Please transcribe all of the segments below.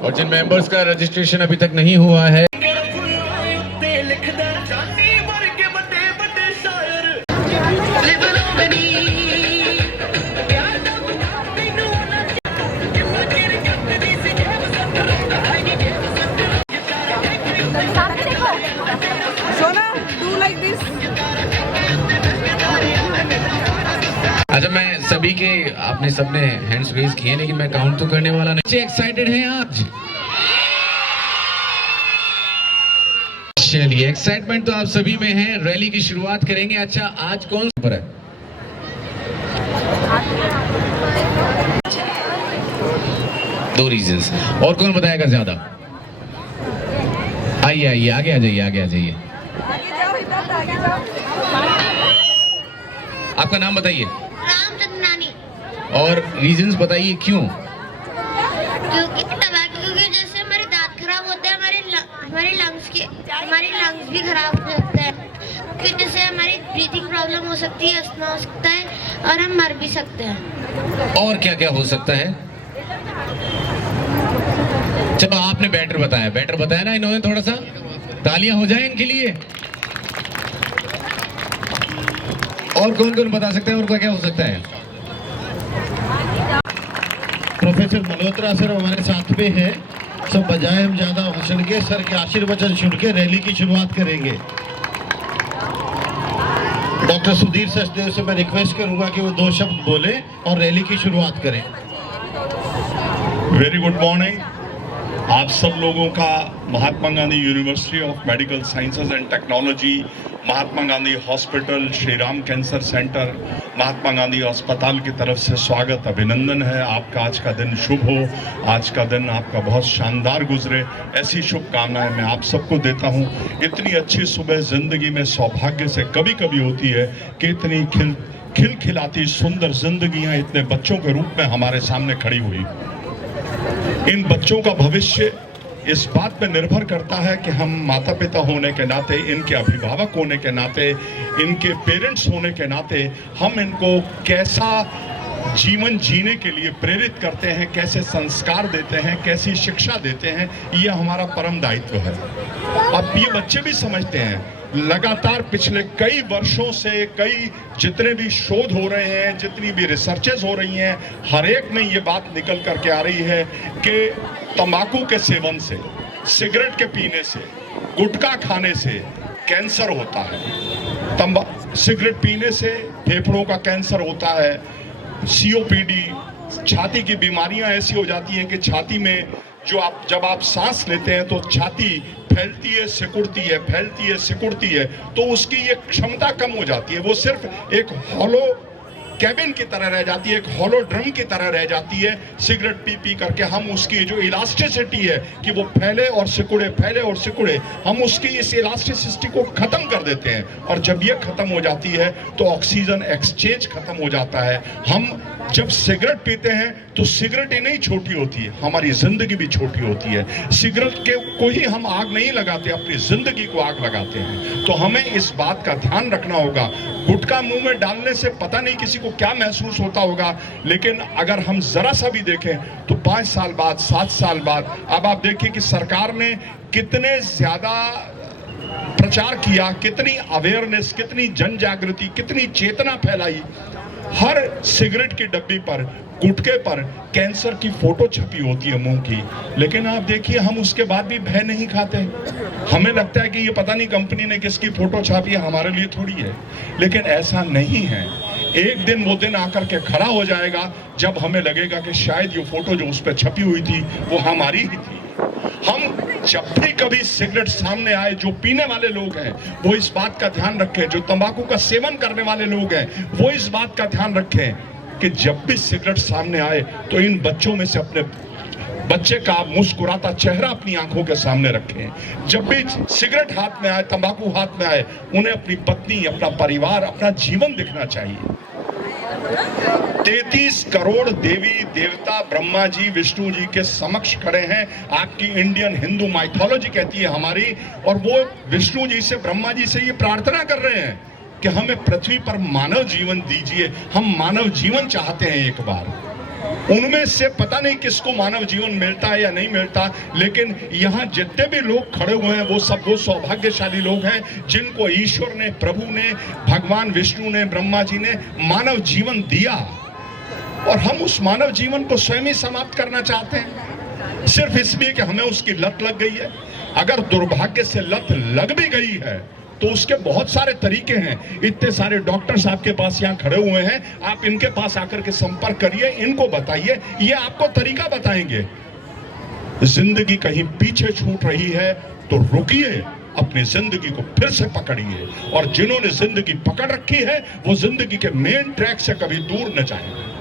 और जिन मेंबर्स का रजिस्ट्रेशन अभी तक नहीं हुआ है, अच्छा मैं सभी के, आपने सबने हैंड्स रेज किए लेकिन मैं काउंट तो करने वाला नहीं। एक्साइटेड हैं आज? चलिए, एक्साइटमेंट तो आप सभी में है। रैली की शुरुआत करेंगे। अच्छा आज कौन सा पर है? दो रीजंस। और कौन बताएगा ज्यादा? आइए आइए, आगे आ जाइए, आगे आ जाइए। आपका नाम बताइए। और रीजंस बताइए क्यों? क्योंकि टबैको की वजह से हमारे दांत खराब होते हैं, हमारे लंग्स भी खराब हो जाते हैं, फिर जैसे हमारी ब्रीथिंग प्रॉब्लम हो सकती है, अस्थमा हो सकता है और हम मर भी सकते हैं। और क्या क्या हो सकता है? चलो आपने बेटर बताया ना इन्होंने, थोड़ा सा तालियां हो जाए इनके लिए। और कौन कौन बता सकते हैं और क्या हो सकता है? प्रोफेसर मल्होत्रा सर हमारे साथ में है। सब बजाय हम ज्यादा भाषण के सर के आशीर्वचन सुन के रैली की शुरुआत करेंगे। डॉक्टर सुधीर सचदेव से मैं रिक्वेस्ट करूंगा कि वो 2 शब्द बोले और रैली की शुरुआत करें। Very good morning. आप सब लोगों का Mahatma Gandhi university of medical sciences and technology, Mahatma Gandhi hospital, Shri Ram cancer centre, Mahatma Gandhi अस्पताल की तरफ से स्वागत, अभिनंदन है। आपका आज का दिन शुभ हो, आज का दिन आपका बहुत शानदार गुजरे, ऐसी शुभकामनाएं मैं आप सबको देता हूं। इतनी अच्छी सुबह जिंदगी में सौभाग्य से कभी कभी होती है कि इतनी खिलखिलाती सुंदर जिंदगियां इतने बच्चों के रूप में हमारे सामने खड़ी हुई। इन बच्चों का भविष्य इस बात पे निर्भर करता है कि हम माता पिता होने के नाते, इनके अभिभावक होने के नाते, इनके पेरेंट्स होने के नाते हम इनको कैसा जीवन जीने के लिए प्रेरित करते हैं, कैसे संस्कार देते हैं, कैसी शिक्षा देते हैं, ये हमारा परम दायित्व है। अब ये बच्चे भी समझते हैं, लगातार पिछले कई वर्षों से जितने भी शोध हो रहे हैं, जितनी भी रिसर्चेज हो रही हैं, हर एक में ये बात निकल करके आ रही है कि तंबाकू के सेवन से, सिगरेट के पीने से, गुटखा खाने से कैंसर होता है। सिगरेट पीने से फेफड़ों का कैंसर होता है, सीओपीडी, छाती की बीमारियां ऐसी हो जाती हैं कि छाती में जब आप सांस लेते हैं तो छाती फैलती है, सिकुड़ती है, फैलती है, सिकुड़ती है, तो उसकी ये क्षमता कम हो जाती है। वो सिर्फ एक हॉलो कैबिन की तरह रह जाती है, एक हॉलो ड्रम की तरह रह जाती है। सिगरेट पी करके हम उसकी जो इलास्टिसिटी है कि वो फैले और सिकुड़े, हम उसकी इस इलास्टिसिटी को खत्म कर देते हैं। और जब ये खत्म हो जाती है तो ऑक्सीजन एक्सचेंज खत्म हो जाता है। हम जब सिगरेट पीते हैं तो सिगरेट ही नहीं छोटी होती है, हमारी जिंदगी भी छोटी होती है। सिगरेट को ही हम आग नहीं लगाते, अपनी जिंदगी को आग लगाते हैं। तो हमें इस बात का ध्यान रखना होगा। गुटखा मुंह में डालने से पता नहीं किसी को क्या महसूस होता होगा, लेकिन अगर हम जरा सा भी देखें तो 5 साल बाद, 7 साल बाद, अब आप देखिए कि सरकार ने कितने ज्यादा प्रचार किया, कितनी अवेयरनेस, कितनी जन जागृति, कितनी चेतना फैलाई। हर सिगरेट की डब्बी पर, गुटखे पर कैंसर की फोटो छपी होती है मुंह की, लेकिन आप देखिए हम उसके बाद भी भय नहीं खाते। हमें लगता है कि ये पता नहीं कंपनी ने किसकी फोटो छापी है, हमारे लिए थोड़ी है। लेकिन ऐसा नहीं है। एक दिन वो दिन आकर के खड़ा हो जाएगा जब हमें लगेगा कि शायद ये फोटो जो उस पर छपी हुई थी वो हमारी ही थी। हम जब भी कभी सिगरेट सामने आए, जो पीने वाले लोग हैं वो इस बात का ध्यान रखें, जो तंबाकू का सेवन करने वाले लोग हैं वो इस बात का ध्यान रखें कि जब भी सिगरेट सामने आए तो इन बच्चों में से अपने बच्चे का मुस्कुराता चेहरा अपनी आंखों के सामने रखें। जब भी सिगरेट हाथ में आए, तंबाकू हाथ में आए, उन्हें अपनी पत्नी, अपना परिवार, अपना जीवन दिखना चाहिए। 33 करोड़ देवी देवता ब्रह्मा जी, विष्णु जी के समक्ष खड़े हैं। आपकी इंडियन हिंदू माइथोलॉजी कहती है हमारी, और वो विष्णु जी से, ब्रह्मा जी से ये प्रार्थना कर रहे हैं कि हमें पृथ्वी पर मानव जीवन दीजिए। हम मानव जीवन चाहते हैं एक बार। उनमें से पता नहीं किसको मानव जीवन मिलता है या नहीं मिलता, लेकिन यहाँ जितने भी लोग खड़े हुए हैं वो सब वो सौभाग्यशाली लोग हैं जिनको ईश्वर ने, प्रभु ने, भगवान विष्णु ने, ब्रह्मा जी ने मानव जीवन दिया, और हम उस मानव जीवन को स्वयं ही समाप्त करना चाहते हैं सिर्फ इसलिए कि हमें उसकी लत लग गई है। अगर दुर्भाग्य से लत लग भी गई है तो उसके बहुत सारे तरीके हैं। इतने सारे डॉक्टर्स आपके पास यहाँ खड़े हुए हैं, आप इनके पास आकर के संपर्क करिए, इनको बताइए, ये आपको तरीका बताएंगे। जिंदगी कहीं पीछे छूट रही है तो रुकिए, अपनी जिंदगी को फिर से पकड़िए, और जिन्होंने जिंदगी पकड़ रखी है वो जिंदगी के मेन ट्रैक से कभी दूर न जाए।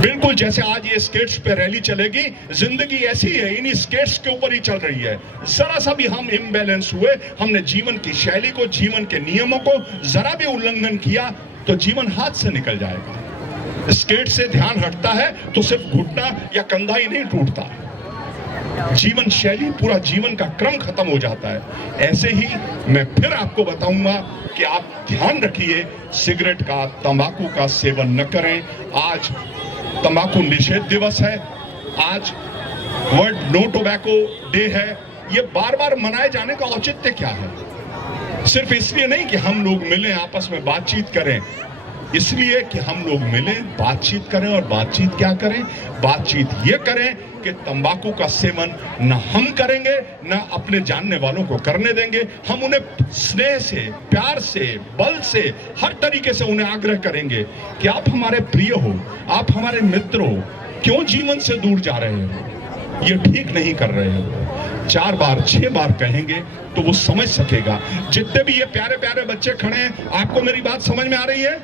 बिल्कुल जैसे आज ये स्केट्स पे रैली चलेगी, जिंदगी ऐसी है, इन्हीं स्केट्स के ऊपर ही चल रही है। जरा सा भी हम इम्बैलेंस हुए, हमने जीवन की शैली को, जीवन के नियमों को जरा भी उल्लंघन किया तो जीवन हाथ से निकल जाएगा। स्केट से ध्यान हटता है तो सिर्फ घुटना या कंधा ही नहीं टूटता, जीवन शैली, पूरा जीवन का क्रम खत्म हो जाता है। ऐसे ही मैं फिर आपको बताऊंगा कि आप ध्यान रखिए, सिगरेट का, तंबाकू का सेवन न करें। आज तंबाकू निषेध दिवस है, आज वर्ल्ड नो टोबैको डे है। ये बार बार मनाए जाने का औचित्य क्या है? सिर्फ इसलिए नहीं कि हम लोग मिलें, आपस में बातचीत करें, इसलिए कि हम लोग मिलें, बातचीत करें। और बातचीत क्या करें? बातचीत ये करें कि तंबाकू का सेवन न हम करेंगे, न अपने जानने वालों को करने देंगे। हम उन्हें स्नेह से, प्यार से, बल से, हर तरीके से उन्हें आग्रह करेंगे कि आप हमारे प्रिय हो, आप हमारे मित्र हो, क्यों जीवन से दूर जा रहे हो, ये ठीक नहीं कर रहे हो। 4 बार 6 बार कहेंगे तो वो समझ सकेगा। जितने भी ये प्यारे प्यारे बच्चे खड़े हैं, आपको मेरी बात समझ में आ रही है?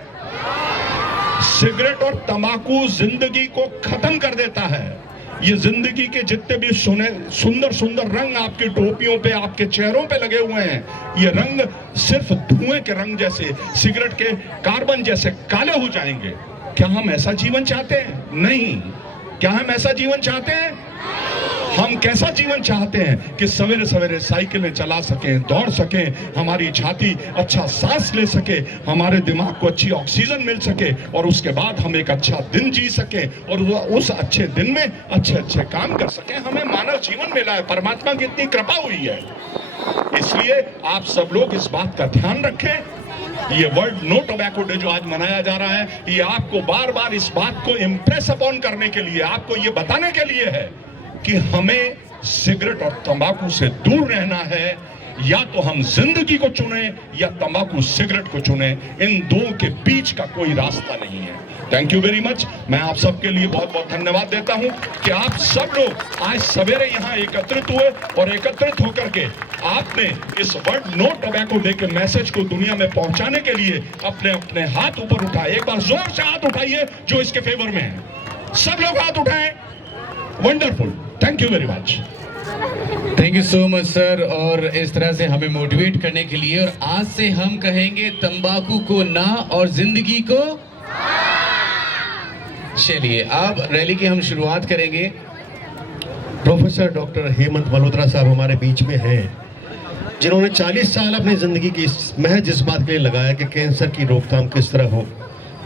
सिगरेट और तंबाकू जिंदगी को खत्म कर देता है। ये जिंदगी के जितने भी सुंदर सुंदर रंग आपकी टोपियों पे, आपके चेहरों पे लगे हुए हैं, ये रंग सिर्फ धुएं के रंग जैसे, सिगरेट के कार्बन जैसे काले हो जाएंगे। क्या हम ऐसा जीवन चाहते हैं? नहीं। क्या हम ऐसा जीवन चाहते हैं? हम कैसा जीवन चाहते हैं कि सवेरे सवेरे साइकिलें चला सकें, दौड़ सकें, हमारी छाती अच्छा सांस ले सके, हमारे दिमाग को अच्छी ऑक्सीजन मिल सके, और उसके बाद हम एक अच्छा दिन जी सकें, और उस अच्छे दिन में अच्छे अच्छे काम कर सकें। हमें मानव जीवन मिला है, परमात्मा की इतनी कृपा हुई है। इसलिए आप सब लोग इस बात का ध्यान रखें। ये वर्ल्ड नो टोबैको डे जो आज मनाया जा रहा है, ये आपको बार बार इस बात को इम्प्रेस अपॉन करने के लिए, आपको ये बताने के लिए है कि हमें सिगरेट और तंबाकू से दूर रहना है। या तो हम जिंदगी को चुने या तंबाकू सिगरेट को चुने, इन दो के बीच का कोई रास्ता नहीं है। Thank you very much. मैं आप सबके लिए बहुत बहुत धन्यवाद देता हूं कि आप सब लोग आज सवेरे यहां एकत्रित हुए, और एकत्रित होकर के आपने इस वर्ल्ड नो टोबैको डे के मैसेज को दुनिया में पहुंचाने के लिए अपने अपने हाथ ऊपर उठाए। एक बार जोर से हाथ उठाइए जो इसके फेवर में है। सब लोग हाथ उठाएं। Wonderful, thank you very much. Thank you so much sir. और इस तरह से हमें मोटिवेट करने के लिए, और आज से हम कहेंगे तंबाकू को ना और जिंदगी को। चलिए अब रैली की हम शुरुआत करेंगे। प्रोफेसर डॉक्टर हेमंत मल्होत्रा साहब हमारे बीच में हैं, जिन्होंने 40 साल अपनी जिंदगी की महज इस बात के लिए लगाया कि कैंसर की रोकथाम किस तरह हो।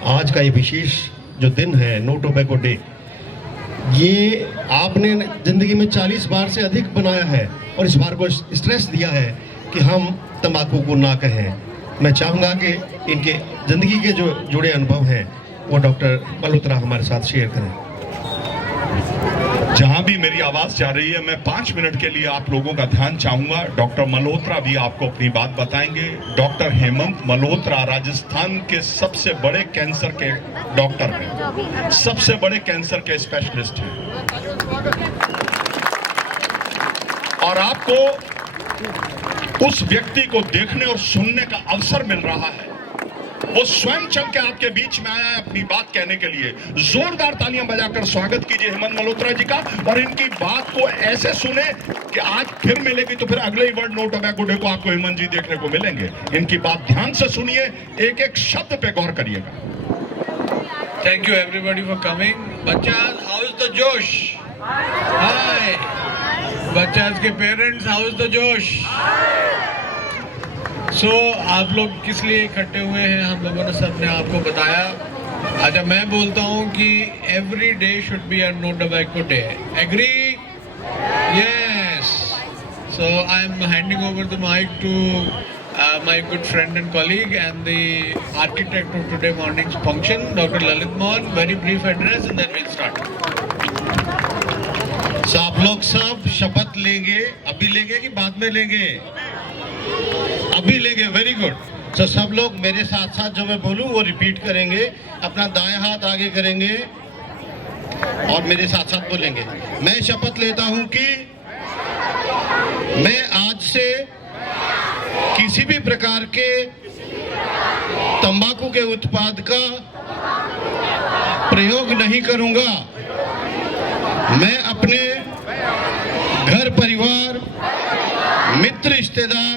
आज का ये विशेष जो दिन है, नो टोबैको डे, ये आपने जिंदगी में 40 बार से अधिक बनाया है, और इस बार को स्ट्रेस दिया है कि हम तंबाकू को ना कहें। मैं चाहूँगा कि इनके ज़िंदगी के जो जुड़े अनुभव हैं वो डॉक्टर मल्होत्रा हमारे साथ शेयर करें। जहां भी मेरी आवाज जा रही है, मैं 5 मिनट के लिए आप लोगों का ध्यान चाहूंगा। डॉक्टर मल्होत्रा भी आपको अपनी बात बताएंगे। डॉक्टर हेमंत मल्होत्रा राजस्थान के सबसे बड़े कैंसर के डॉक्टर हैं, सबसे बड़े कैंसर के स्पेशलिस्ट हैं, और आपको उस व्यक्ति को देखने और सुनने का अवसर मिल रहा है। वो स्वयं चल के आपके बीच में आया है अपनी बात कहने के लिए। जोरदार तालियां बजाकर स्वागत कीजिए हेमंत मल्होत्रा जी का, और इनकी बात को ऐसे सुने कि आज फिर मिलेगी तो फिर अगले ही वर्ल्ड नो टोबैको डे को आपको हेमंत जी देखने को मिलेंगे। इनकी बात ध्यान से सुनिए, एक एक शब्द पे गौर करिएगा। Thank you everybody for coming. Bachas, how is the Josh? Hi. Bachas के parents, how is the Josh? So आप लोग किस लिए इकट्ठे हुए हैं, हम लोगों ने सबने आपको बताया। अच्छा, मैं बोलता हूँ कि every day should be a no tobacco day. Agree? Yes. So I'm handing over the mic to my good friend and colleague and the architect of today morning's function, Dr. Lalit Mohan. Very brief address and then we'll start. So आप लोग सब शपथ लेंगे, अभी लेंगे कि बाद में लेंगे? अभी लेंगे, वेरी गुड। तो सब लोग मेरे साथ साथ जो मैं बोलूं वो रिपीट करेंगे, अपना दाएं हाथ आगे करेंगे और मेरे साथ साथ बोलेंगे। मैं शपथ लेता हूं कि मैं आज से किसी भी प्रकार के तंबाकू के उत्पाद का प्रयोग नहीं करूंगा। मैं अपने घर परिवार, मित्र, रिश्तेदार,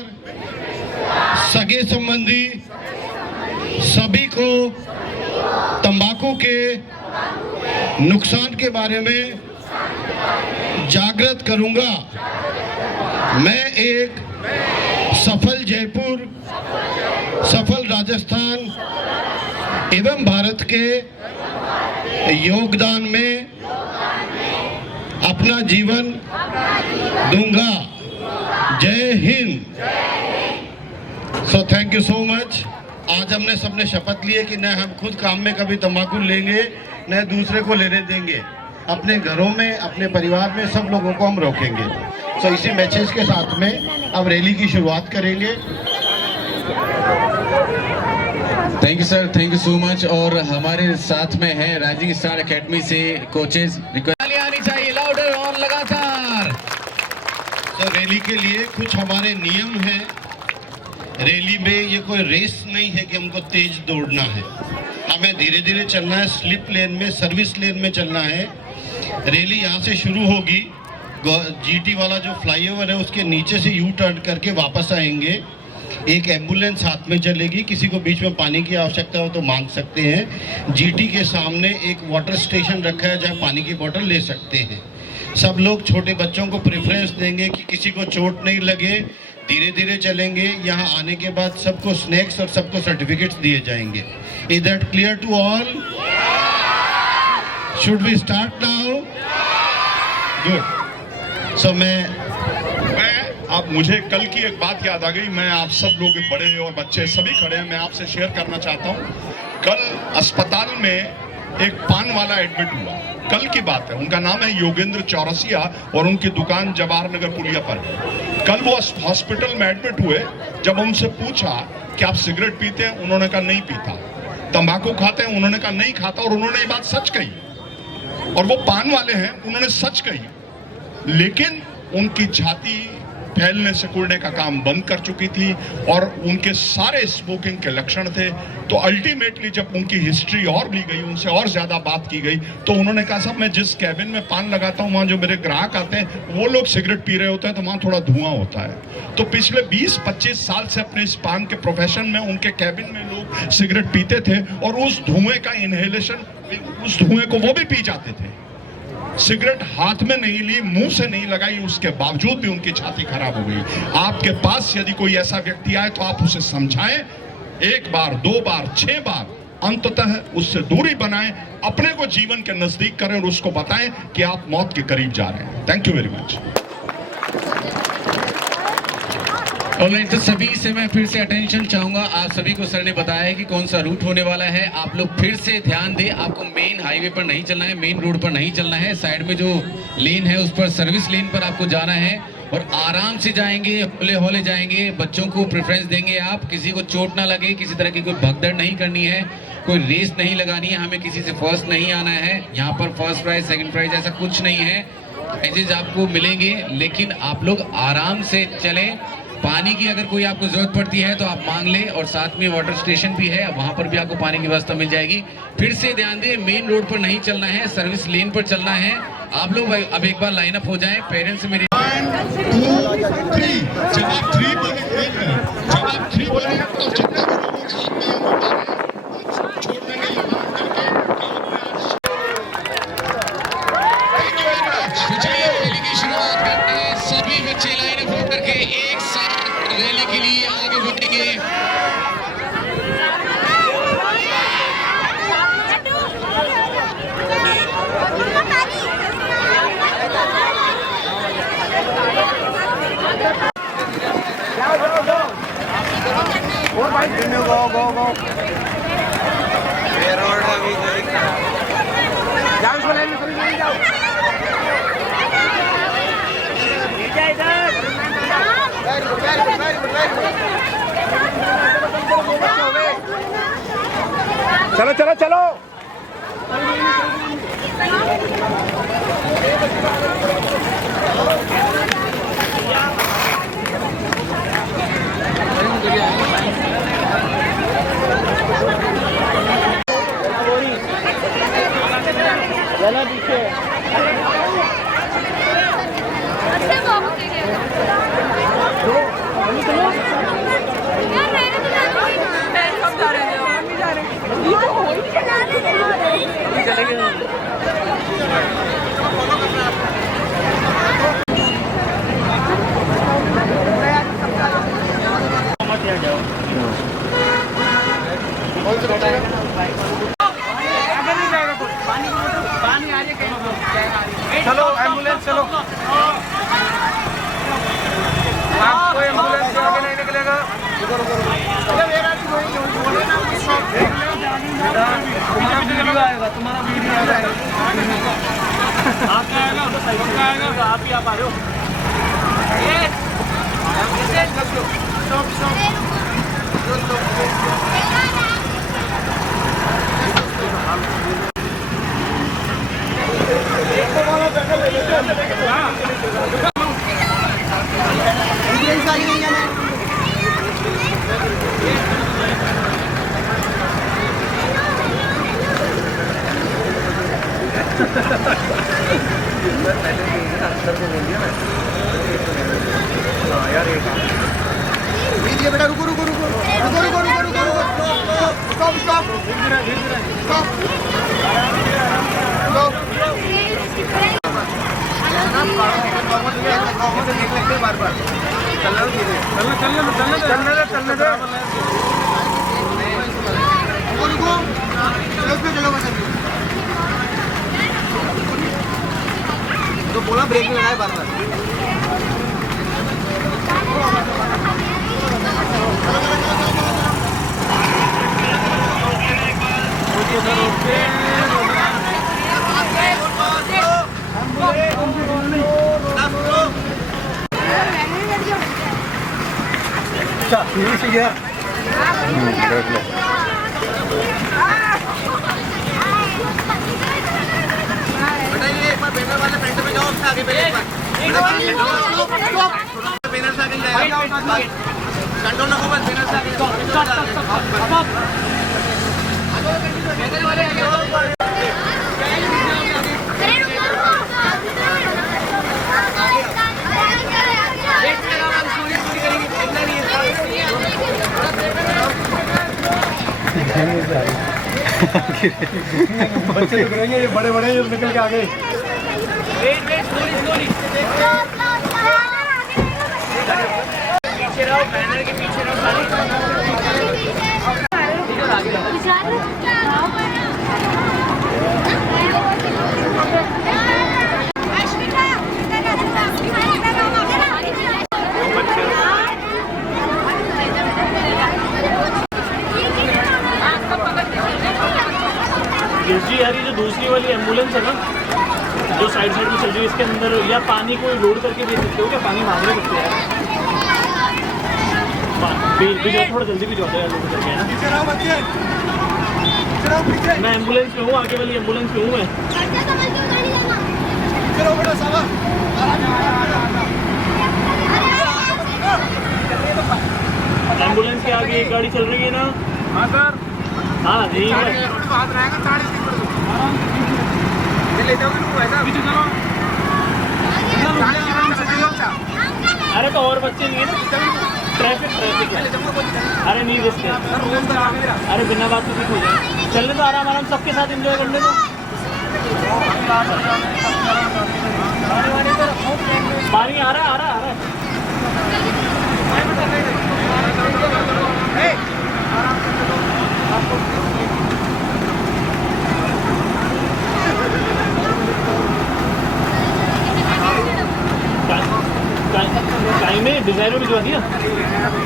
सगे संबंधी सभी को तंबाकू के नुकसान के बारे में जागृत करूंगा। मैं एक सफल जयपुर, सफल राजस्थान एवं भारत के योगदान में अपना जीवन दूंगा। जय Hind. So thank you so much. आज हमने सबने शपथ ली है कि न हम खुद काम में कभी तंबाकू लेंगे, न दूसरे को लेने देंगे। अपने घरों में, अपने परिवार में सब लोगों को हम रोकेंगे। सो इसी मैसेज के साथ में अब रैली की शुरुआत करेंगे। Thank you sir, thank you so much. और हमारे साथ में है राइजिंग स्टार एकेडमी से कोचेज। रिक्वेस्ट आनी चाहिए लाउडर और लगातार। तो रैली के लिए कुछ हमारे नियम हैं। रैली में ये कोई रेस नहीं है कि हमको तेज दौड़ना है, हमें धीरे धीरे चलना है। स्लिप लेन में, सर्विस लेन में चलना है। रैली यहाँ से शुरू होगी, जीटी वाला जो फ्लाईओवर है उसके नीचे से यू टर्न करके वापस आएंगे। एक एम्बुलेंस हाथ में चलेगी, किसी को बीच में पानी की आवश्यकता हो तो मांग सकते हैं। जीटी के सामने एक वाटर स्टेशन रखा है जहाँ पानी की बोतल ले सकते हैं। सब लोग छोटे बच्चों को प्रेफरेंस देंगे कि किसी को चोट नहीं लगे, धीरे धीरे चलेंगे। यहाँ आने के बाद सबको स्नैक्स और सबको सर्टिफिकेट्स दिए जाएंगे। Is that clear to all? Should we start now? Good. So अब मुझे कल की एक बात याद आ गई। मैं आप सब लोग, बड़े और बच्चे सभी खड़े हैं, मैं आपसे शेयर करना चाहता हूँ। कल अस्पताल में एक पान वाला एडमिट हुआ, कल की बात है। उनका नाम है योगेंद्र चौरसिया और उनकी दुकान जवाहर नगर पुलिया पर है। कल वो हॉस्पिटल में एडमिट हुए। जब उनसे पूछा कि आप सिगरेट पीते हैं, उन्होंने कहा नहीं पीता। तंबाकू खाते हैं, उन्होंने कहा नहीं खाता। और उन्होंने ये बात सच कही। और वो पान वाले हैं, उन्होंने सच कही। लेकिन उनकी छाती फैलने से कुड़ने का काम बंद कर चुकी थी और उनके सारे स्मोकिंग के लक्षण थे। तो अल्टीमेटली जब उनकी हिस्ट्री और ली गई, उनसे और ज्यादा बात की गई, तो उन्होंने कहा साहब मैं जिस कैबिन में पान लगाता हूँ, वहाँ जो मेरे ग्राहक आते हैं वो लोग सिगरेट पी रहे होते हैं, तो वहाँ थोड़ा धुआं होता है। तो पिछले 20-25 साल से अपने इस पान के प्रोफेशन में उनके कैबिन में लोग सिगरेट पीते थे और उस धुएं का इनहेलेशन, उस धुएं को वो भी पी जाते थे। सिगरेट हाथ में नहीं ली, मुंह से नहीं लगाई, उसके बावजूद भी उनकी छाती खराब हो गई। आपके पास यदि कोई ऐसा व्यक्ति आए तो आप उसे समझाएं, 1 बार, 2 बार, 6 बार, अंततः उससे दूरी बनाएं, अपने को जीवन के नजदीक करें और उसको बताएं कि आप मौत के करीब जा रहे हैं। Thank you very much. Alright, तो सभी से मैं फिर से अटेंशन चाहूंगा। आप सभी को सर ने बताया है कि कौन सा रूट होने वाला है। आप लोग फिर से ध्यान दें, आपको मेन हाईवे पर नहीं चलना है, मेन रोड पर नहीं चलना है। साइड में जो लेन है उस पर, सर्विस लेन पर आपको जाना है और आराम से जाएंगे, हौले हौले जाएंगे। बच्चों को प्रेफरेंस देंगे आप, किसी को चोट ना लगे, किसी तरह की कोई भगदड़ नहीं करनी है, कोई रेस नहीं लगानी है, हमें किसी से फर्स्ट नहीं आना है। यहाँ पर फर्स्ट प्राइज, सेकंड प्राइज ऐसा कुछ नहीं है। प्राइजेज आपको मिलेंगे, लेकिन आप लोग आराम से चलें। पानी की अगर कोई आपको जरूरत पड़ती है तो आप मांग लें, और साथ में वाटर स्टेशन भी है, वहां पर भी आपको पानी की व्यवस्था मिल जाएगी। फिर से ध्यान दें, मेन रोड पर नहीं चलना है, सर्विस लेन पर चलना है। आप लोग अब एक बार लाइन अप हो जाएं। पेरेंट्स मेरे 1 2 3, जब आप 3 बोले, जब आप 3 बोले तो जितने भी लोगों के हाथ में होता है छोड़ने के लिए बात करके रैली की शुरुआत करते हैं। सभी बच्चे लाइन अप होकर के एक साथ रैली के लिए आगे बढ़ेंगे। चलो चलो चलो चलो एम्बुलेंस चलो आपको एम्बुलेंस से आगे नहीं निकलेगा तुम्हारा वीडियो आएगा आपका आएगा आपका आएगा आप ही आप आ रहे हो बेटा रुको रुको रुको रुको रुको रुको रुको स्टॉप स्टॉप स्टॉप बार बार चलने दे रुको चलो बस तो बोला ब्रेक में लगाए बार बार बैनर वाले फ्रंट में जाओ उससे आगे पहले एक बार बैनर से आगे जाएगा कंट्रोल रखो बस बैनर से आगे बैनर वाले आगे बच्चे लग रहे हैं ये बड़े बड़े निकल के आ गए वेट स्लोली पीछे रहो बैनर के पीछे रहो जी यार ये जो दूसरी वाली एम्बुलेंस है ना जो साइड में चल रही है इसके अंदर या पानी को लोड करके दे सकते हो क्या पानी मांग रहे सकते हैं थोड़ा जल्दी भी जाता है लोड करके ना मैं एम्बुलेंस में हूँ आगे वाली एम्बुलेंस में हूँ मैं एम्बुलेंस के आगे एक गाड़ी चल रही है ना हाँ सर हाँ जी अरे तो और बच्चे नहीं है ना ट्रैफिक अरे नहीं रिस्क है अरे बिना बात तो हो जाए चलने तो आराम आराम सबके साथ एंजॉय करने दो पानी आ रहा है टाइम में डिज़ायर भिजवा दिया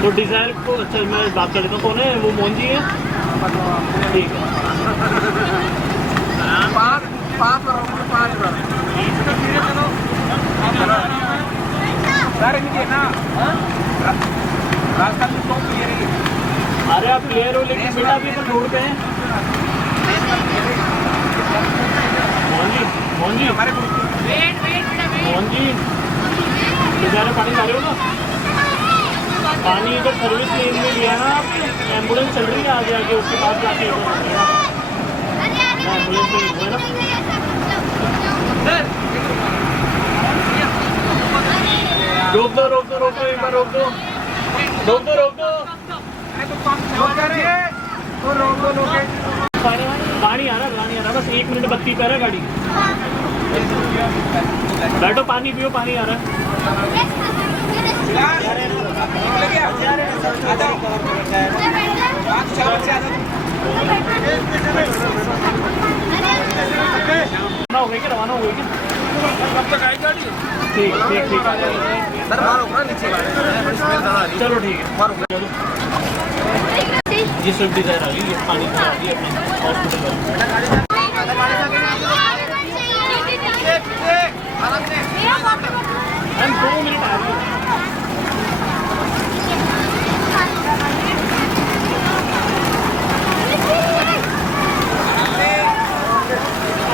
तो डिज़ायर को अच्छा मैं बात कर लेता हूँ कौन है वो मोहन जी है ठीक है 5 बार अरे आप क्लियर हो लेकिन बेटा अभी अपन रोड पे हैं। मोहन जी मोहन जी बेचारे पानी ला रहे हो ना, पानी इधर सर्विस लेन में लिया ना, एम्बुलेंस चल रही है आगे आगे उसके पास जाके एम्बुलेंस में है ना। रोक दो एक बार रोक दो। गाड़ी आ रहा बस 1 मिनट बत्ती पे है गाड़ी। बैठो पानी पियो, पानी आ रहा है। हो गई क्या, रवाना हो गई क्या? कब तक आई गाड़ी? ठीक चलो ठीक है। ये स्विफ्ट डिजायर आ गई, ये पानी आ गई अपने हॉस्पिटल में। मैम 2 मिनट आ रही है।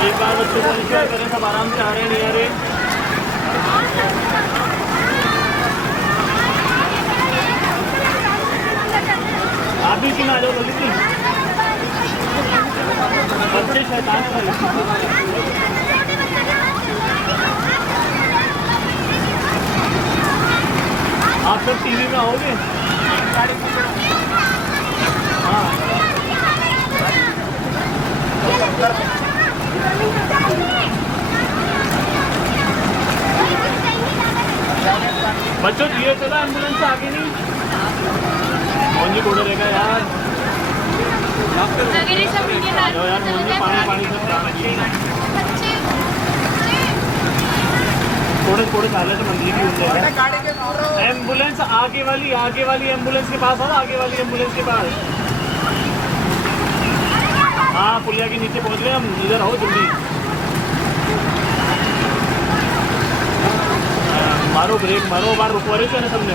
एक बार बच्चों को इंश्योर करें सब आराम से आ रहे हैं, नहीं आ रहे। आप भी इसमें आ जाओ जल्दी से। बच्चे शैतान हैं। आप सब टीवी में आओगे? हाँ बच्चों धीरे चला, एम्बुलेंस से आगे नहीं। मोहन जी कोड़े रहेगा यार। यार मोहन जी पानी से थोड़े साले से मंदिर भी हो जाएगा। एम्बुलेंस आगे वाली एम्बुलेंस के पास आओ, आगे वाली एम्बुलेंस के पास। हाँ पुलिया के नीचे पहुंच गए हम, इधर आओ जल्दी। मारो ब्रेक मारो, बार रुकवा रहे थे ना सबने।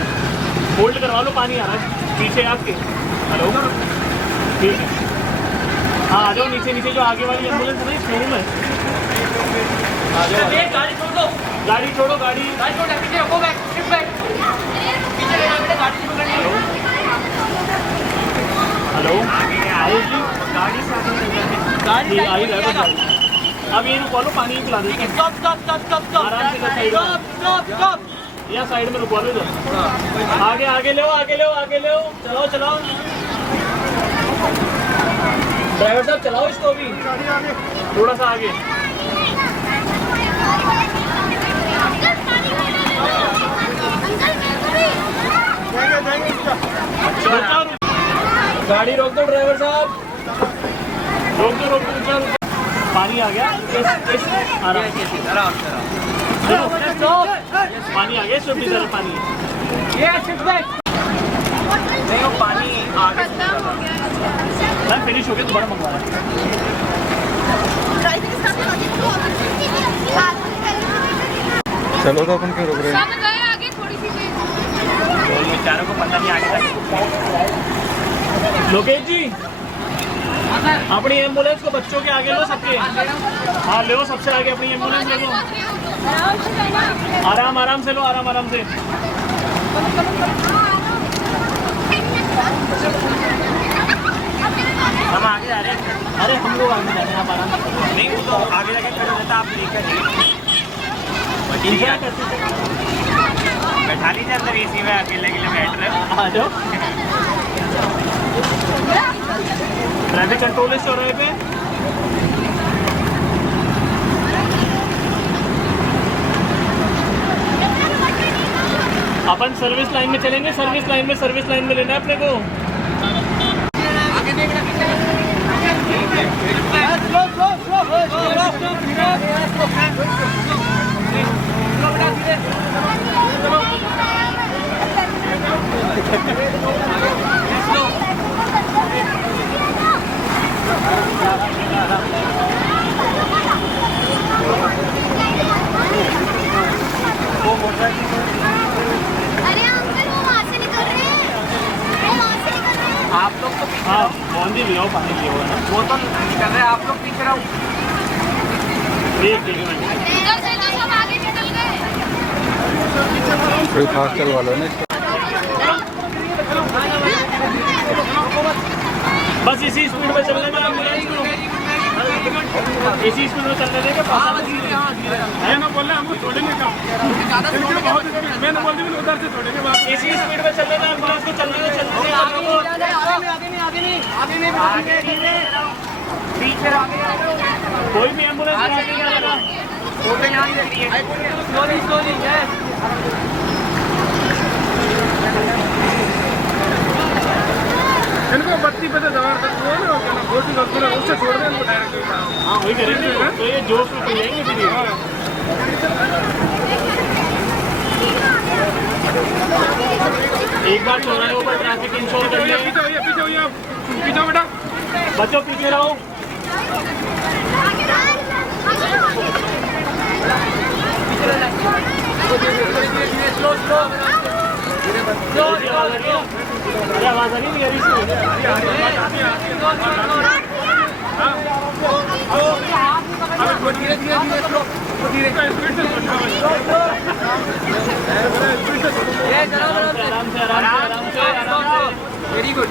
होल्ड करवा लो, पानी आ रहा है पीछे आपके। हेलो ठीक है, हाँ आ जाओ नीचे जो आगे वाली एम्बुलेंस है ना, शोरूम है। आ जाओ, गाड़ी छोड़ो गाड़ी हेलो आओ जी, गाड़ी आई रहा है। अब ये रुकवा लो, पानी पिला दो। आराम से स्टॉप या साइड में रुकवा लो इधर। आगे ले चलाओ। ड्राइवर साहब चलाओ इसको भी थोड़ा सा आगे। गाड़ी रोक दो ड्राइवर साहब, रोक दो। पानी आ गया, पानी आ गया, स्विफ्ट डिजायर पानी मैम फिनिश हो गया, दोबारा मंगवा रहा है। चलो तो अपन क्यों रुक रहे हैं? आगे थोड़ी सी बेचारों को पता नहीं आगे लोकेश जी अपनी एम्बुलेंस को बच्चों के आगे लो, सबके। हाँ लो सबसे आगे अपनी एम्बुलेंस ले लो। आराम से लो, आराम से। हम आगे जा रहे हैं। अरे हम लोग आगे जा रहे हैं, आप आराम से। नहीं वो तो आगे जाके खड़ा रहता, आप लेकर बैठा लीजिए अंदर एसी में, अकेले बैठ रहे। आ जाओ। ट्रैफिक कंट्रोल इस चौराहे पे। अपन सर्विस लाइन में चलेंगे, सर्विस लाइन में लेना है अपने को। अरे अंकल वो वहाँ से निकल रहे हैं। लोग तो पीछे हाँ रहो। बॉन्दी भी आओ पानी लिए हुआ है ना वो तो निकल रहे, आप लोग पीछे रहो। एक मिनट इधर से तो सब आगे निकल गए। थोड़ी फास्ट चलवा लो ना। बस इसी स्पीड में चलने में एम्बुलेंस को इसी स्पीड में चलने देंगे मैंने बोला हमको छोड़ेंगे क्या मैंने बोल दिया उधर से छोड़ेंगे इसी स्पीड में चलने दें एम्बुलेंस को चलने दो पीछे कोई भी एम्बुलेंस आगे नहीं आएगा छोटे यहाँ से स्लोली स्लोली इनको बत्ती पे तो जबरदस्त वो ना गोटी गलती ना उससे छोड़ दें इनको डायरेक्ट। हाँ वही करेंगे तो ये जोश में जाएंगे फिर ये। एक बार चौराहे ऊपर ट्रैफिक इंश्योर कर लिया पीछे बेटा बच्चों पीछे रहो स्लो स्लो अरे आवाज आ रही है धीरे धीरे धीरे स्लो धीरे आराम से वेरी गुड।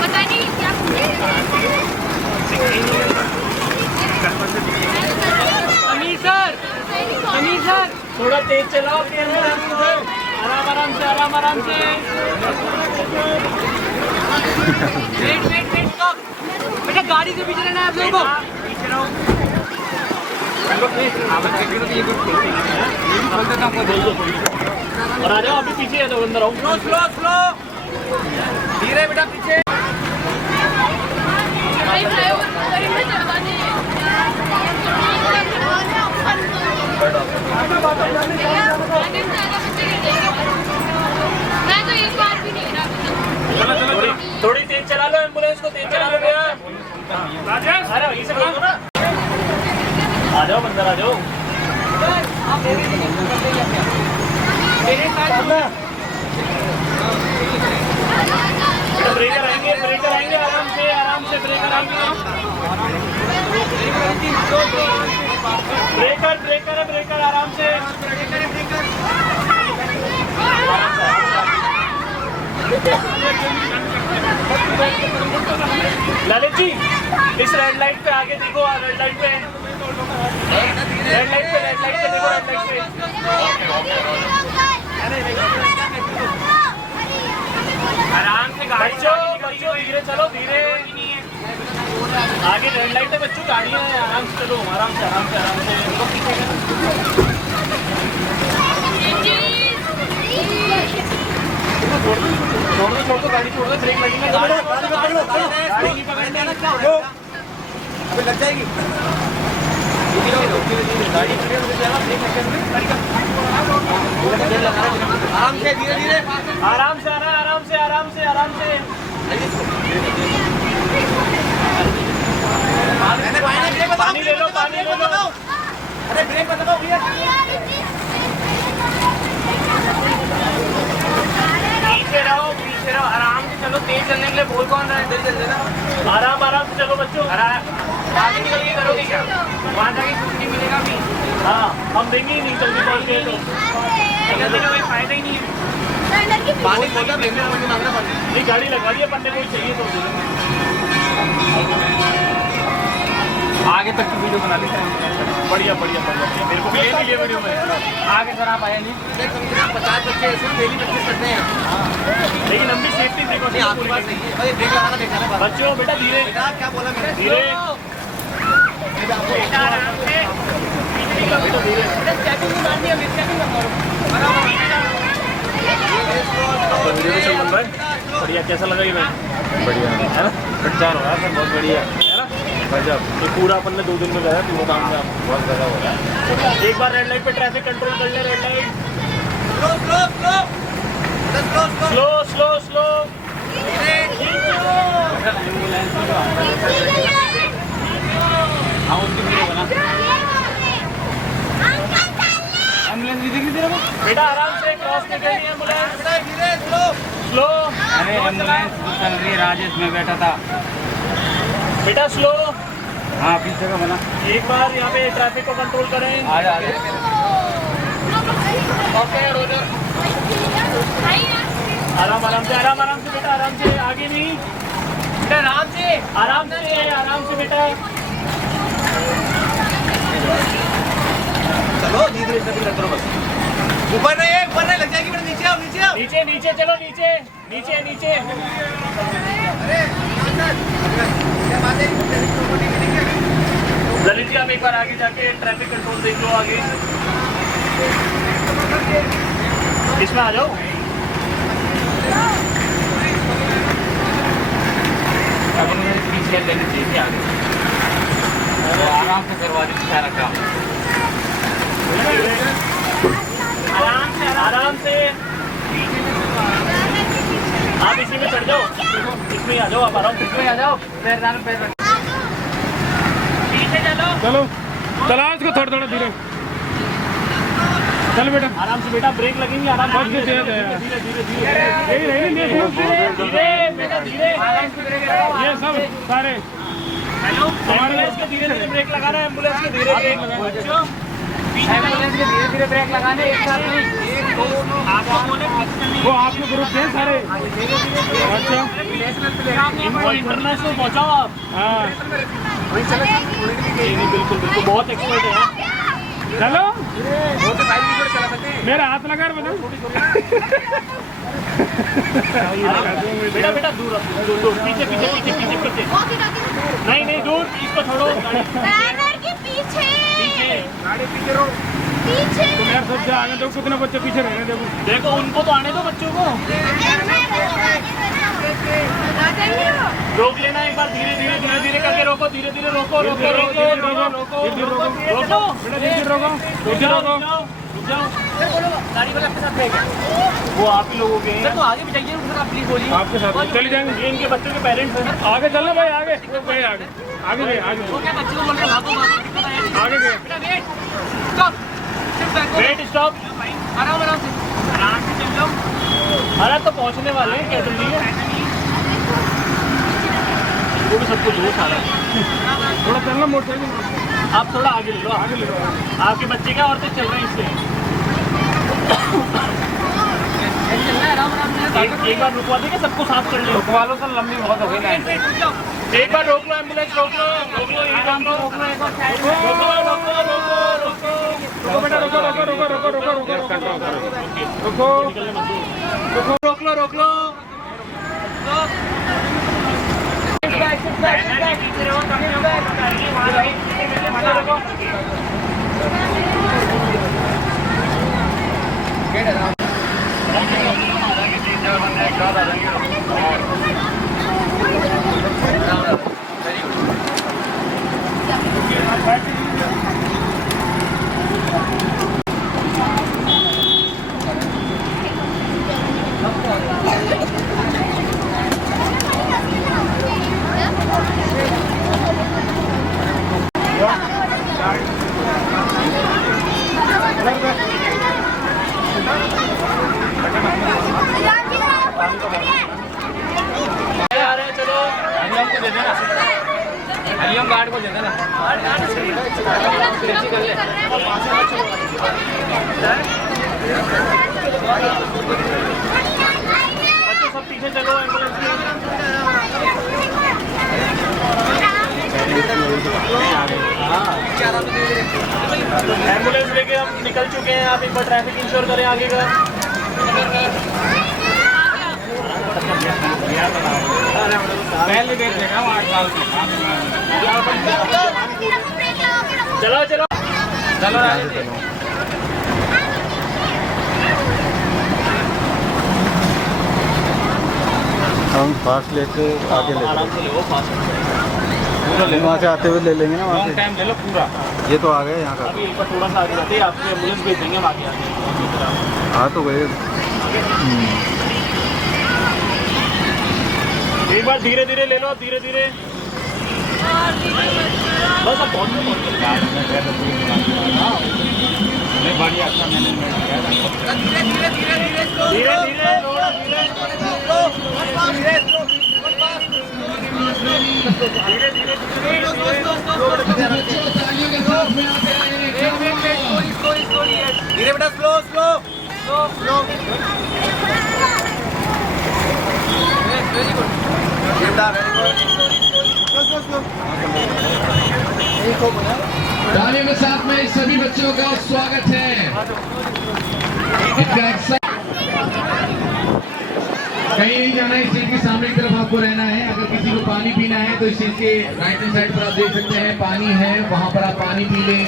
पता नहीं क्या समीर सर समीर सर थोड़ा तेज चलाओ अपनी एम्बुलेंस को आराम आराम से वेट वेट वेट स्टॉप बेटा गाड़ी से पीछे रहना है आप लोगों को। पीछे रहो और आ जाओ अभी पीछे है तो अंदर आओ स्लो स्लो स्लो धीरे बेटा पीछे। मैं तो एक बार भी नहीं गिरा। थोड़ी तेज चला लो एम्बुलेंस को तेज चला लो भैया अरे वहीं से बोल दो ना आ जाओ अंदर आ जाओ ब्रेकर आएंगे आराम से ब्रेकर आएंगे ब्रेकर आराम से ललित जी इस रेड लाइट पे आगे देखो रेड लाइट पे देखो रेड लाइट पे आराम से गाड़ी बच्चों धीरे चलो धीरे आगे रेड लाइट है बच्चों गाड़ियाँ हैं आराम से चलो आराम से छोड़ दो गाड़ी छोड़ दो ब्रेक लगेगा गाड़ी नहीं पकड़ने अभी लग जाएगी गाड़ी आराम से धीरे धीरे आराम से पानी ले लो अरे ब्रेक बताओ भैया। पीछे रहो आराम से चलो तेज चलने के लिए बोल कौन रहा है जल्दी चल देना आराम से चलो बच्चों आगे निकल के करोगे क्या वहाँ जाके कुछ नहीं मिलेगा अभी। हाँ हम देंगे ही नहीं जल्दी पहुँच गए तो कोई फायदा ही नहीं है। पानी बोतल लेने मुझे मांगना पड़ेगा। नहीं गाड़ी लगवा दिया पन्ने कोई चाहिए तो आगे तक की वीडियो बना ली बढ़िया मेरे को ले लिए वीडियो में आगे सर आप आए नहीं 50 बच्चे ऐसे डेली प्रैक्टिस करते हैं लेकिन हम भी सेफ्टी नहीं आपकी बात नहीं है भाई ब्रेक लगाना देखना है बच्चों बेटा धीरे बेटा क्या बोला मैंने धीरे बढ़िया कैसा लगा ये भाई बढ़िया है ना प्रचार हो रहा है बहुत बढ़िया है ना ये पूरा अपन ने 2 दिन में गया पूरा काम का बहुत ज़्यादा हो रहा है एक बार रेड लाइट पे ट्रैफिक कंट्रोल कर ले रेड लाइट स्लो एम्बुलेंस भी दिख रही है बेटा आराम से क्रॉस कर गई एम्बुलेंस धीरे स्लो स्लो। अरे एम्बुलेंस चल रही है, राजेश में बैठा था। बेटा स्लो। हाँ पीछे का बना। एक बार यहाँ पे ट्रैफिक को कंट्रोल करें। आ जा ओके रोजर। आराम आराम से, आराम आराम से बेटा, आराम से, आगे नहीं बेटा, आराम से, आराम से, आराम से बेटा। चलो धीरे धीरे करो बस। ऊपर नहीं लग जाएगी बेटा, नीचे आओ, नीचे आओ। नीचे नीचे चलो, नीचे नीचे नीचे। ललित जी आप एक बार आगे जाके ट्रैफिक कंट्रोल देख लो आगे। इसमें आ जाओ। पीछे लेने चाहिए आगे, तो आराम से करवा दी सारा काम। आराम से, आराम से। आप इसी में चढ़ जाओ, इसमें आ जाओ, आप आराम से इसमें आ जाओ। पैर डालो, पैर डालो। पीछे चलो, चलो चला इसको थोड़ा थोड़ा धीरे चल बेटा। आराम से बेटा, ब्रेक लगेंगी आराम से। धीरे धीरे धीरे धीरे धीरे बेटा, धीरे। ये सब सारे हेलो, एम्बुलेंस के धीरे धीरे ब्रेक लगाना है, एम्बुलेंस के धीरे धीरे। एम्बुलेंस के धीरे धीरे ब्रेक लगाने, एक साथ नहीं। आपको बोले वो आपके ग्रुप के हैं सारे। अच्छा इंटरनेशनल पहुंचाओ आप। हाँ नहीं बिल्कुल बिल्कुल, बहुत एक्सपर्ट है। चलो वो तो साइड में चला सकते हैं। मेरा हाथ लगा रहा बताओ। बेटा बेटा दूर दूर दूर, पीछे पीछे पीछे पीछे पीछे। नहीं नहीं दूर, इसको छोड़ो। बैनर के पीछे पीछे गाड़ी पीछे रो। पीछे तुम यार सब जा आने दो, कितने बच्चे पीछे रहने देखो। देखो, उनको तो आने दो बच्चों को। रोक लेना एक बार, धीरे धीरे धीरे धीरे करके रोको, धीरे धीरे रोको रोको रोको रोको रोको रोको बेटा धीरे रोको, धीरे रोको। रुक जाओ। गाड़ी वाला आपके साथ रहेगा, वो आप ही लोगों के हैं। तो आगे भी जाइए, आप प्लीज बोलिए। आपके साथ चले जाएंगे। ये इनके बच्चों के पेरेंट्स हैं। आगे चलना भाई, आगे भाई, आगे आगे गए, आगे वो क्या बच्चों को बोल रहे हैं, भागो भागो, दिक्कत आएगी। आगे गए। बेटा वेट स्टॉप, वेट स्टॉप, आराम आराम से चल लो। अरे तो पहुंचने वाले हैं, क्या जल्दी है। वो भी सबको जोश आ रहा है। थोड़ा चलना मोटरसाइकिल। आप थोड़ा आगे ले लो, आगे ले लो। आपके बच्चे क्या औरतें चल रहे हैं इससे। एक बार रुकवा देंगे, सबको साफ कर लो। रुकवा लो सर, लंबी बहुत हो गई लाइन। एक बार रोक लो, एम्बुलेंस रोक लो, रोक लो, आराम से रोक लो, एक बार साइड में रोको रोको रोको रोको रुको बेटा, रुको रुको रुको रुको रुको रुको रुको रुको रोक लो रोक लो। हरिओम गार्ड को दे देना। बच्चे सब पीछे चलो, एम्बुलेंस एम्बुलेंस लेके हम निकल चुके हैं। आप एक बार ट्रैफिक इंश्योर करें आगे का। पहले देख लेगा 8 साल की। चलो चलो चलो राजेश। हम फास्ट लेके आगे ले आराम से ले, वो फास्ट वहाँ से आते हुए ले लेंगे ना, वहाँ लॉन्ग से। टाइम ले लो पूरा। ये तो आ गए यहाँ का। अभी एक बार थोड़ा सा आगे जाते हैं, आपको एम्बुलेंस भेज देंगे हम आगे आगे। आ तो गए। एक बार धीरे धीरे ले लो, धीरे धीरे। बस अब बहुत बढ़िया अच्छा मैनेजमेंट किया धीरे धीरे धीरे बेटा slow slow slow slow very good बेटा very good slow slow slow तालियों के साथ में सभी बच्चों का स्वागत है। इनका कहीं नहीं जाना है, इस स्टेज के सामने की तरफ आपको रहना है। अगर किसी को पानी पीना है तो इस स्टेज के राइट हैंड साइड पर आप देख सकते हैं पानी है, वहां पर आप पानी पी लें,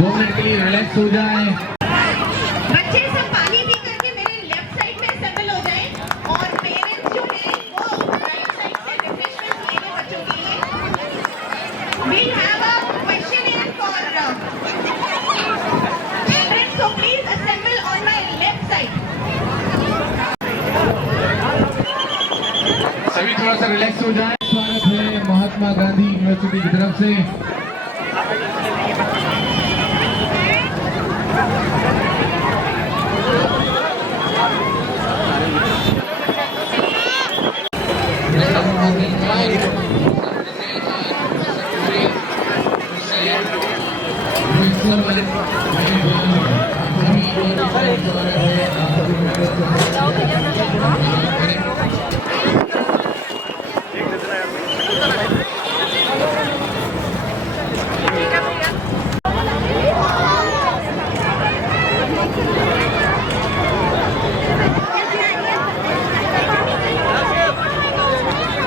2 मिनट के लिए रिलैक्स हो जाएं। बच्चे सब पानी पी करके मेरे लेफ्ट साइड में असेंबल हो जाएं और पेरेंट्स जो हैं वो राइट साइड से रिफ्रेशमेंट लेंगे बच्चों के लिए। We have a questionnaire for children, so please assemble on my left side. सभी थोड़ा सा रिलैक्स हो जाएं। स्वागत है महात्मा गांधी यूनिवर्सिटी की तरफ से।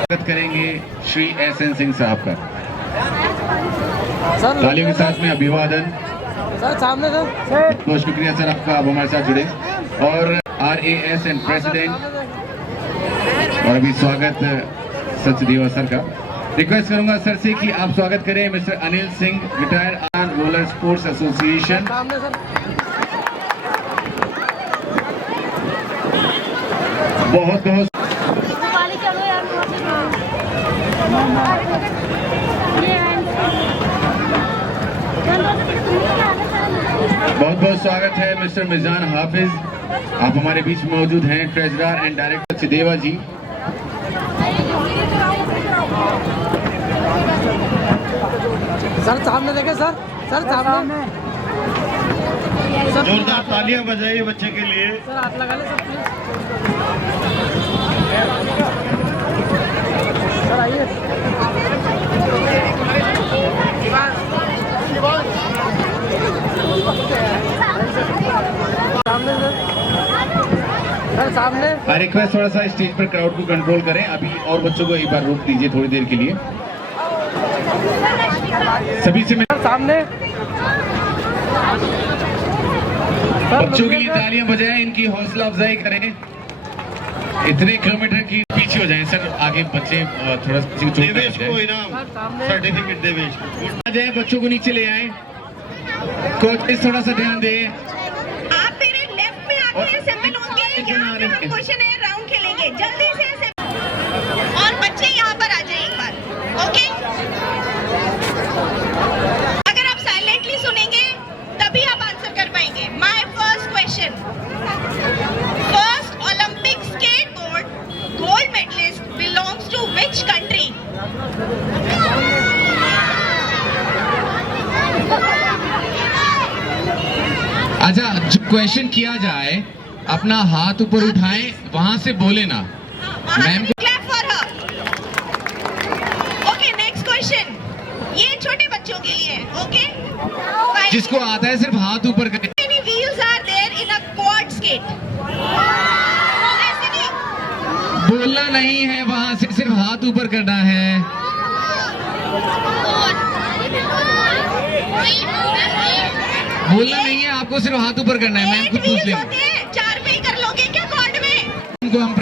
स्वागत करेंगे श्री एस.एन. सिंह साहब का। तालियों के साथ में अभिवादन। सर सामने सर बहुत शुक्रिया सर आपका, आप हमारे साथ जुड़े। और RAS एंड प्रेसिडेंट और अभी स्वागत सचदेवा सर का। रिक्वेस्ट करूंगा सर से कि आप स्वागत करें mister Anil Singh, retired roller sports association. सामने सर बहुत बहुत बहुत बहुत स्वागत है मिस्टर मिजान हाफिज, आप हमारे बीच में मौजूद हैं। Treasurer and director Sachdeva ji. Sir सामने देखें सर सामने जोरदार तालियां बजाइए बच्चे के लिए। सर हाथ लगा ले सर प्लीज। सर आइए सामने सर सामने। आई रिक्वेस्ट थोड़ा सा स्टेज पर क्राउड को कंट्रोल करें। अभी और बच्चों को एक बार रोक दीजिए थोड़ी देर के लिए। सभी से सामने बच्चों के लिए तालियां बजाएं, इनकी हौसला अफजाई करें। इतने किलोमीटर की पीछे हो जाएं सर, आगे बच्चे थोड़ा देवेश को इनाम सर्टिफिकेट देवेश आ जाए, बच्चों को नीचे ले आए। कोच थोड़ा सा ध्यान दे। आप मेरे लेफ्ट में आके असेंबल होंगे, यहाँ पे हम क्वेश्चन राउंड खेलेंगे, जल्दी से और बच्चे यहाँ पर आ जाए एक बार, ओके? अगर आप साइलेंटली सुनेंगे तभी आप आंसर कर पाएंगे। My first question, first Olympic skateboard gold medallist belongs to which country? अच्छा, जो क्वेश्चन किया जाए अपना हाथ ऊपर उठाएं, वहां से बोले ना। Ma'am Clap for her. Okay, next question. ये छोटे बच्चों के लिए है, okay? जिसको आता है सिर्फ हाथ ऊपर करें। Many wheels are there in a quad skate? ऐसे नहीं। बोलना नहीं है, वहां से सिर्फ हाथ ऊपर करना है। बोलना नहीं है, आपको सिर्फ हाथ ऊपर करना है। मैम खुद पूछ लेंगे। 4 पे ही कर लोगे क्या क्वाड में? उनको हम